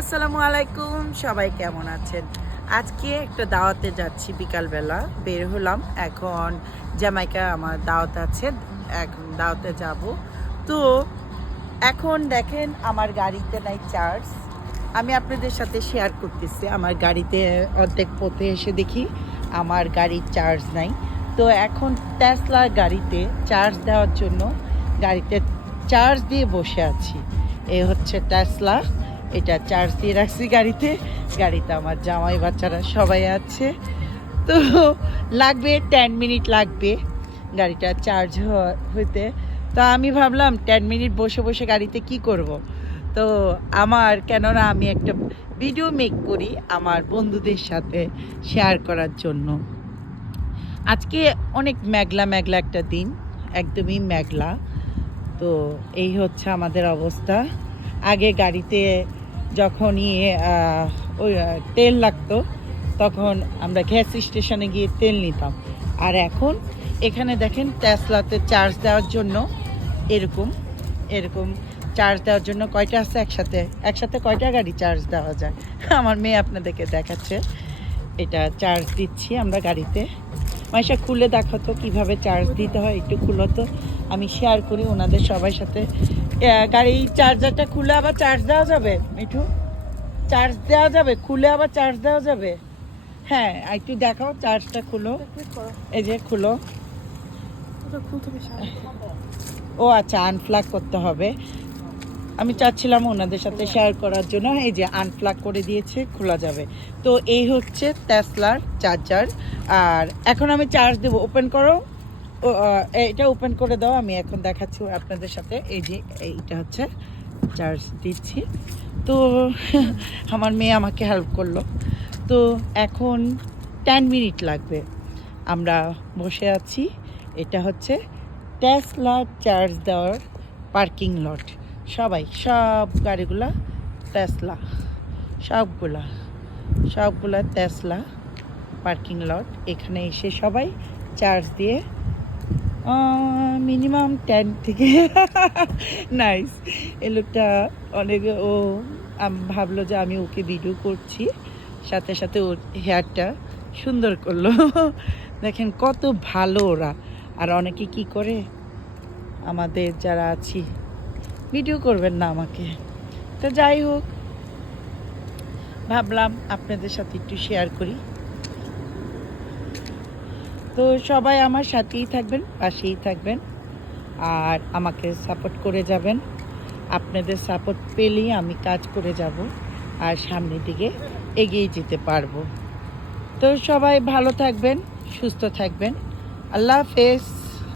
আসসালামু আলাইকুম, সবাই কেমন আছেন? আজকে একটা দাওয়াতে যাচ্ছি বিকালবেলা, বের হলাম। এখন জামাইকা আমার দাওয়াত আছে এখন দাওয়াতে যাব। তো এখন দেখেন, আমার গাড়িতে নাই চার্জ আমি আপনাদের সাথে শেয়ার করতেছি, আমার গাড়িতে অর্ধেক পথে এসে দেখি আমার গাড়ির চার্জ নাই। তো এখন টেসলার গাড়িতে চার্জ দেওয়ার জন্য গাড়িতে চার্জ দিয়ে বসে আছি। এ হচ্ছে টেসলা এটা চার্জ দিয়ে রাখছি গাড়িতে। গাড়িতে আমার জামাই বাচ্চারা সবাই আছে। তো লাগবে টেন মিনিট লাগবে গাড়িটা চার্জ হইতে। তো আমি ভাবলাম টেন মিনিট বসে বসে গাড়িতে কি করব। তো আমার কেননা আমি একটা ভিডিও মেক করি আমার বন্ধুদের সাথে শেয়ার করার জন্য। আজকে অনেক মেঘলা মেঘলা একটা দিন, একদমই মেঘলা। তো এই হচ্ছে আমাদের অবস্থা। আগে গাড়িতে যখনই আহ, ওই তেল লাগতো তখন আমরা গ্যাস স্টেশনে গিয়ে তেল নিতাম। আর এখন এখানে দেখেন টেসলাতে চার্জ দেওয়ার জন্য এরকম এরকম চার্জ দেওয়ার জন্য কয়টা আছে একসাথে? একসাথে কয়টা গাড়ি চার্জ দেওয়া যায়? আমার মেয়ে আপনাদেরকে দেখাচ্ছে। এটা চার্জ দিচ্ছি আমরা গাড়িতে। মাইশা খুলে দেখাতো কীভাবে চার্জ দিতে হয়? একটু খুলো তো। আমি শেয়ার করি ওনাদের সবার সাথে। গাড়ি চার্জারটা খুলে আবার চার্জ দেওয়া যাবে মিঠু? চার্জ দেওয়া যাবে খুলে আবার চার্জ দেওয়া যাবে। হ্যাঁ একটু দেখাও চার্জটা খুলো। এই যে খুলো। ও আচ্ছা আনপ্লাগ করতে হবে। আমি চাচ্ছিলাম ওনাদের সাথে শেয়ার করার জন্য। এই যে আনপ্লাগ করে দিয়েছে খোলা যাবে। তো এই হচ্ছে টেসলার চার্জার আর এখন আমি চার্জ দেবো। ওপেন করো। এটা ওপেন করে দাও, আমি এখন দেখাচ্ছি আপনাদের সাথে। এই যে, এইটা হচ্ছে চার্জ দিচ্ছি। তো, আমার মেয়ে আমাকে হেল্প করল। তো, এখন টেন মিনিট লাগবে। আমরা বসে আছি। এটা হচ্ছে টেসলা চার্জ দেওয়ার পার্কিং লট সবাই, সব গাড়িগুলা টেসলা সবগুলা সবগুলা টেসলা পার্কিং লট এখানে এসে সবাই চার্জ দিয়ে মিনিমাম টেন থেকে। নাইস এ লোকটা অনেক ও ভাবলো যে আমি ওকে ভিডিও করছি। সাথে সাথে ওর হেয়ারটা সুন্দর করল। দেখেন কত ভালো ওরা। আর অনেকে কি করে? আমাদের যারা আছি ভিডিও করবেন না আমাকে। তো যাই হোক, ভাবলাম আপনাদের সাথে একটু শেয়ার করি। তো সবাই আমার সাথেই থাকবেন, পাশেই থাকবেন আর আমাকে সাপোর্ট করে যাবেন। আপনাদের সাপোর্ট পেলেই আমি কাজ করে যাব আর সামনের দিকে এগিয়ে যেতে পারব। তো সবাই ভালো থাকবেন, সুস্থ থাকবেন। আল্লাহ হাফেজ।